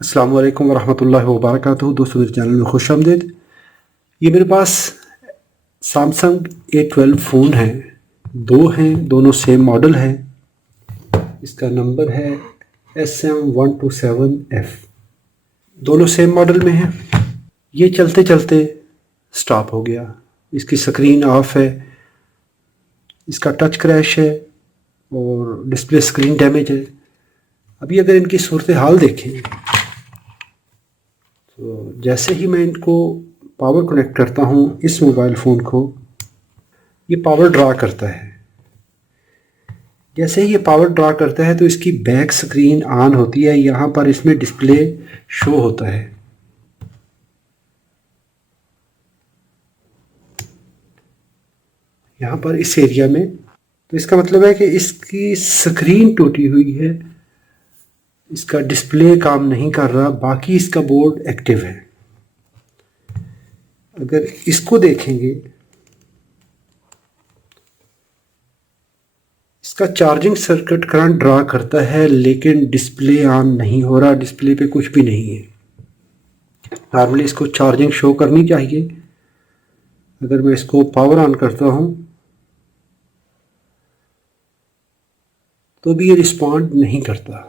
अस्सलाम वालेकुम वरहमतुल्लाहि वबरकातुहू। दोस्तों मेरे चैनल में खुश आमदीद। ये मेरे पास सैमसंग A12 फ़ोन है। दो हैं, दोनों सेम मॉडल हैं। इसका नंबर है SM127F। दोनों सेम मॉडल में हैं। ये चलते चलते स्टॉप हो गया। इसकी स्क्रीन ऑफ है, इसका टच क्रैश है और डिस्प्ले स्क्रीन डैमेज है। अभी अगर इनकी सूरत हाल देखें तो जैसे ही मैं इनको पावर कनेक्ट करता हूँ इस मोबाइल फ़ोन को, ये पावर ड्रा करता है। जैसे ही ये पावर ड्रा करता है तो इसकी बैक स्क्रीन ऑन होती है। यहाँ पर इसमें डिस्प्ले शो होता है। यहाँ पर इस एरिया में, तो इसका मतलब है कि इसकी स्क्रीन टूटी हुई है, इसका डिस्प्ले काम नहीं कर रहा, बाकी इसका बोर्ड एक्टिव है। अगर इसको देखेंगे, इसका चार्जिंग सर्किट करंट ड्रा करता है लेकिन डिस्प्ले ऑन नहीं हो रहा, डिस्प्ले पे कुछ भी नहीं है। नॉर्मली इसको चार्जिंग शो करनी चाहिए। अगर मैं इसको पावर ऑन करता हूँ तो भी ये रिस्पॉन्ड नहीं करता।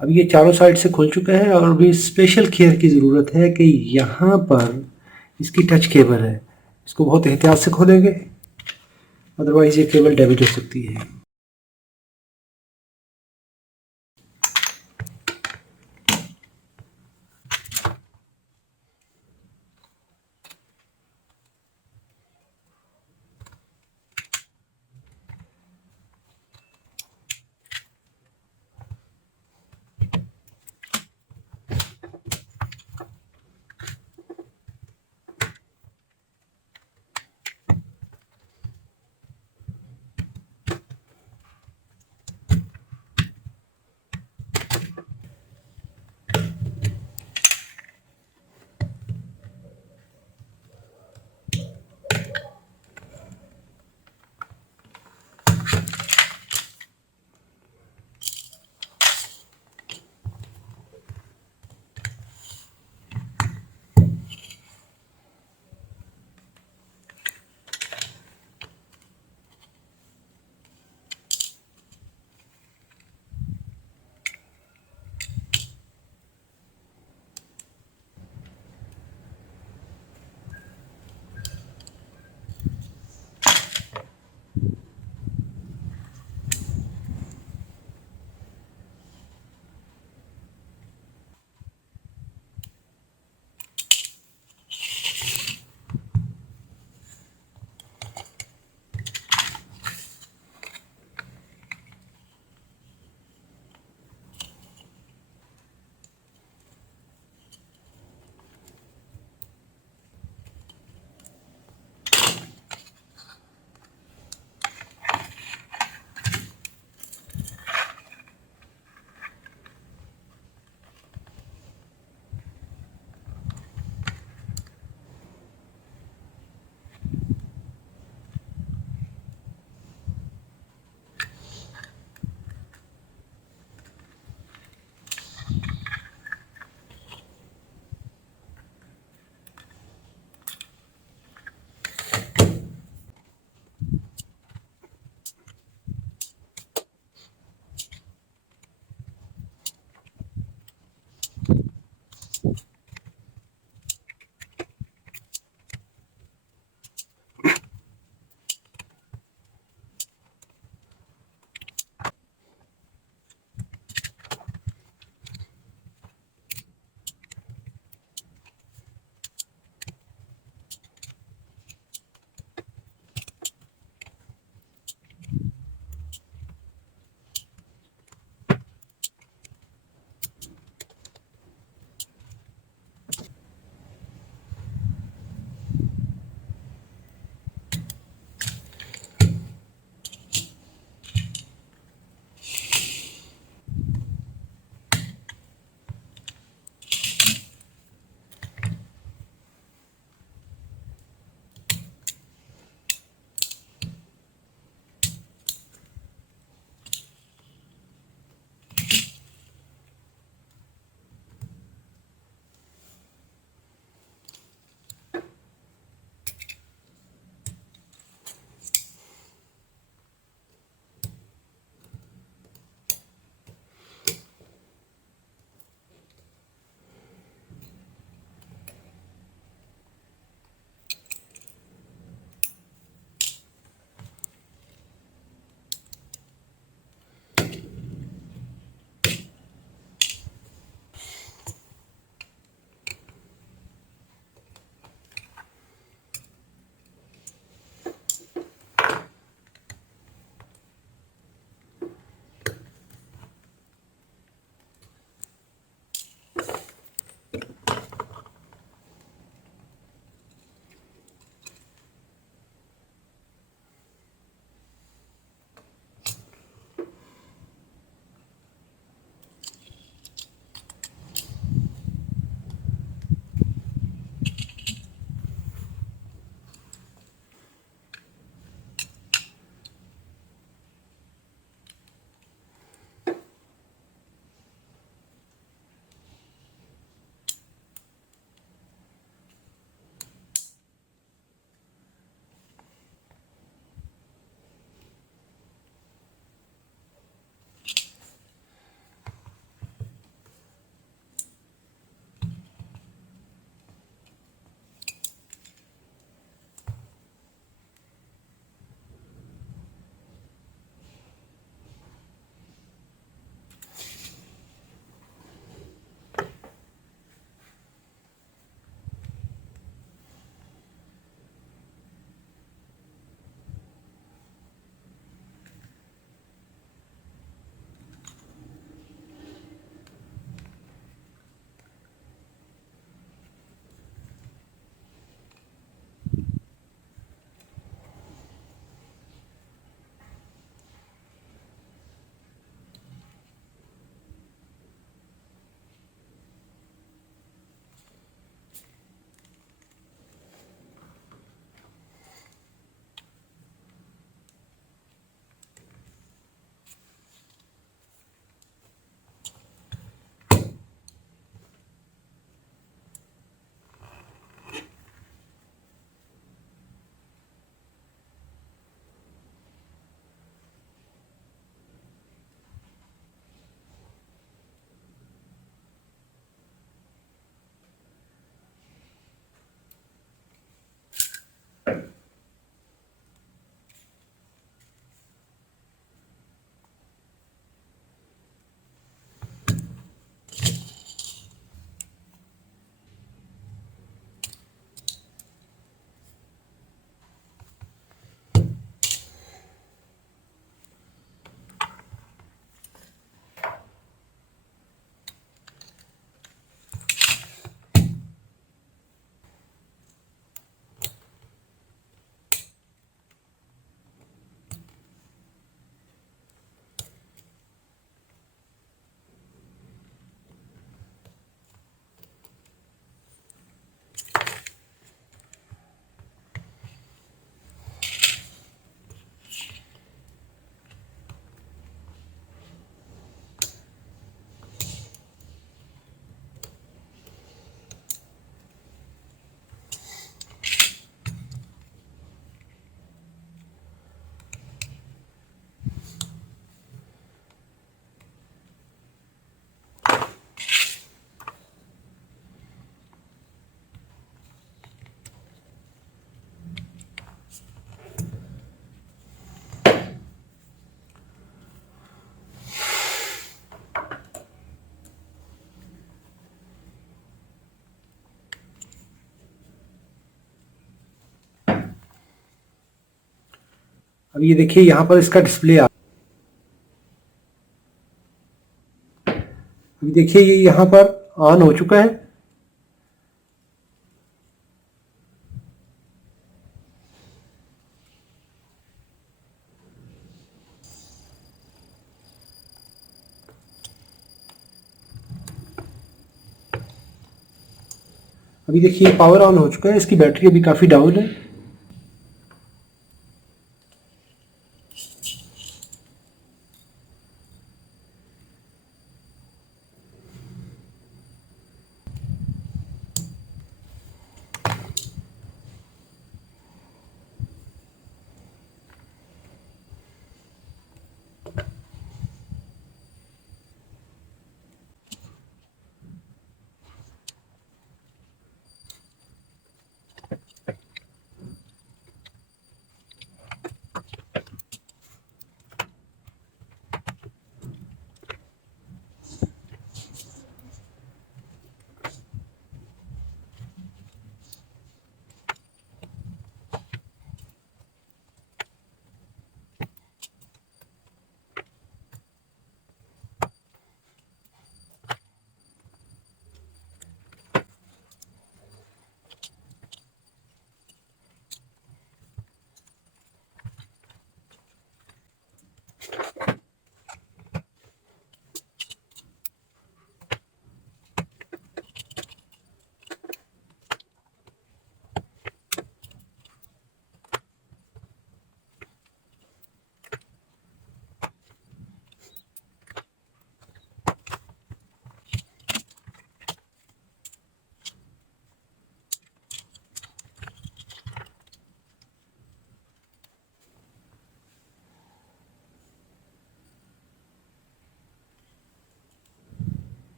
अब ये चारों साइड से खुल चुका है और अभी स्पेशल केयर की ज़रूरत है कि यहाँ पर इसकी टच केबल है, इसको बहुत एहतियात से खोलेंगे, अदरवाइज़ ये केबल डैमेज हो सकती है। अब ये देखिए यहाँ पर इसका डिस्प्ले अभी देखिए ये यहाँ पर ऑन हो चुका है। अभी देखिए पावर ऑन हो चुका है, इसकी बैटरी अभी काफ़ी डाउन है।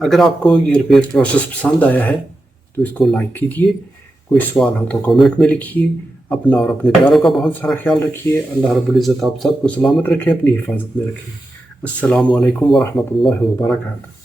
अगर आपको ये रिपेयर प्रोसेस पसंद आया है तो इसको लाइक कीजिए। कोई सवाल हो तो कमेंट में लिखिए। अपना और अपने प्यारों का बहुत सारा ख्याल रखिए। अल्लाह रब्बुल इज़्ज़त आप सबको सलामत रखे, अपनी हिफाजत में रखे। अस्सलामु अलैकुम वरहमतुल्लाहि वबरकातुहू।